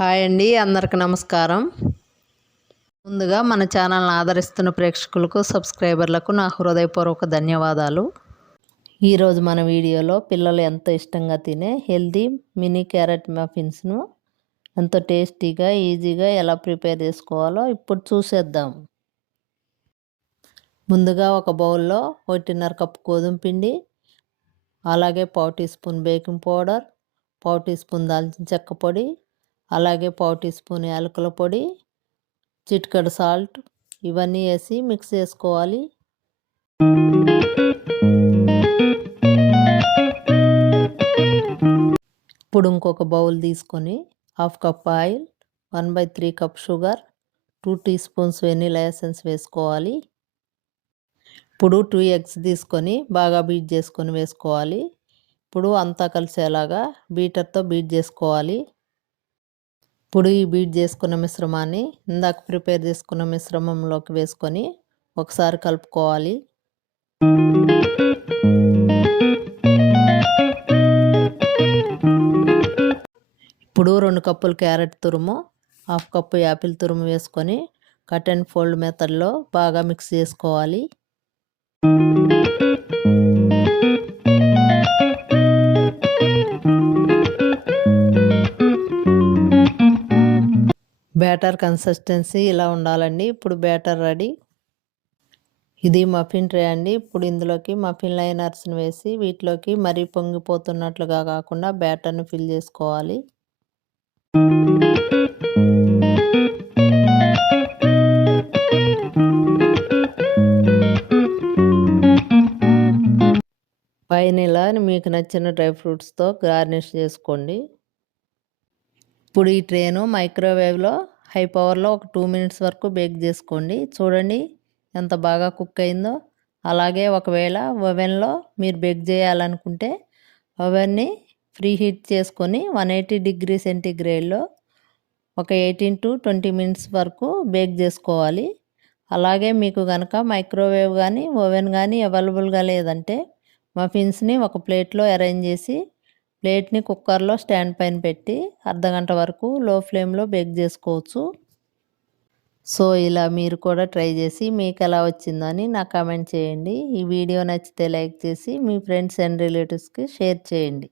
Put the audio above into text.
Hi అండి అందరికి నమస్కారం. ముందుగా మన ఛానల్ని ఆదరిస్తున్న ప్రేక్షకులకు సబ్స్క్రైబర్లకు నా హృదయపూర్వక ధన్యవాదాలు. ఈరోజు మన వీడియోలో పిల్లలు ఎంతో ఇష్టంగా తినే హెల్దీ మినీ క్యారెట్ మఫిన్స్ను ఎంతో టేస్టీగా ఈజీగా ఎలా ప్రిపేర్ చేసుకోవాలో ఇప్పుడు చూసేద్దాం. ముందుగా ఒక బౌల్లో ఒకటిన్నర కప్పు గోధుమ పిండి అలాగే పావు టీ స్పూన్ బేకింగ్ పౌడర్ పావు టీ స్పూన్ దాల్చిన చెక్క పొడి అలాగే పావు టీ స్పూన్ యాలకుల పొడి చిట్కడు సాల్ట్ ఇవన్నీ వేసి మిక్స్ చేసుకోవాలి. ఇప్పుడు ఇంకొక బౌల్ తీసుకొని half cup oil one by three cup sugar two teaspoons vanilla essence వేసుకోవాలి. ఇప్పుడు టూ ఎగ్స్ తీసుకొని బాగా బీట్ చేసుకొని వేసుకోవాలి. ఇప్పుడు అంతా కలిసేలాగా బీటర్తో బీట్ చేసుకోవాలి. పొడి బీట్ చేసుకున్న మిశ్రమాన్ని ఇందాక ప్రిపేర్ చేసుకున్న మిశ్రమంలోకి వేసుకొని ఒకసారి కలుపుకోవాలి. ఇప్పుడు రెండు కప్పులు క్యారెట్ తురుము హాఫ్ కప్పు యాపిల్ తురుము వేసుకొని కట్ అండ్ ఫోల్డ్ మెథడ్లో బాగా మిక్స్ చేసుకోవాలి. బ్యాటర్ కన్సిస్టెన్సీ ఇలా ఉండాలండి. ఇప్పుడు బ్యాటర్ రెడీ. ఇది మఫిన్ ట్రే అండి. ఇప్పుడు ఇందులోకి మఫిన్ లైనర్స్ని వేసి వీటిలోకి మరీ పొంగిపోతున్నట్లుగా కాకుండా బ్యాటర్ని ఫిల్ చేసుకోవాలి. పైన ఇలా మీకు నచ్చిన డ్రై ఫ్రూట్స్తో గార్నిష్ చేసుకోండి. ఇప్పుడు ఈ ట్రేను మైక్రోవేవ్లో హై పవర్లో ఒక టూ మినిట్స్ వరకు బేక్ చేసుకోండి. చూడండి ఎంత బాగా కుక్ అయిందో. అలాగే ఒకవేళ ఓవెన్లో మీరు బేక్ చేయాలనుకుంటే ఓవెన్ని ఫ్రీ హీట్ చేసుకొని వన్ ఎయిటీ డిగ్రీ సెంటీగ్రేడ్లో ఒక ఎయిటీన్ టు ట్వంటీ మినిట్స్ వరకు బేక్ చేసుకోవాలి. అలాగే మీకు కనుక మైక్రోవేవ్ కానీ ఓవెన్ కానీ అవైలబుల్గా లేదంటే మఫిన్స్ని ఒక ప్లేట్లో అరేంజ్ చేసి ప్లేట్ని కుక్కర్లో స్టాండ్ పైన పెట్టి అర్ధగంట వరకు లో ఫ్లేమ్లో బేక్ చేసుకోవచ్చు. సో ఇలా మీరు కూడా ట్రై చేసి మీకు ఎలా వచ్చిందని నాకు కామెంట్ చేయండి. ఈ వీడియో నచ్చితే లైక్ చేసి మీ ఫ్రెండ్స్ అండ్ రిలేటివ్స్కి షేర్ చేయండి.